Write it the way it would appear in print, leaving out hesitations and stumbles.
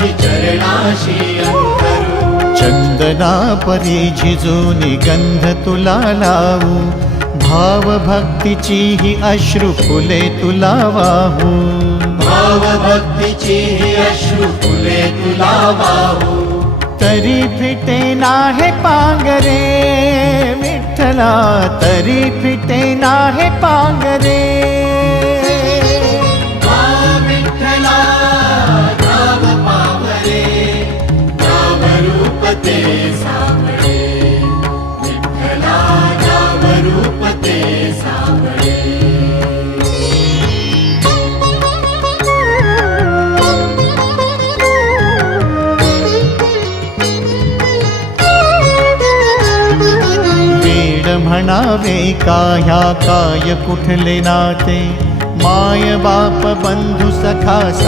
माझी चरणाशी अंतरू। चंदना परी झिजूनी गंध तुला लावू, भाव भक्तीची ही अश्रु फुले तुला वाहू। भाव भक्तीची ही अश्रु फुले तुला वाहू। तरी फिटे नाहे पांगरे विठ्ठला, तरी फिटे नाहे पांगरे। विठ्ठला नाव पावरे, नाव रूप ते सावळे। विठ्ठला नाव रूप ते सावळे। म्हणावे काह्या काय कुठले नाते, माय बाप बंधु सखा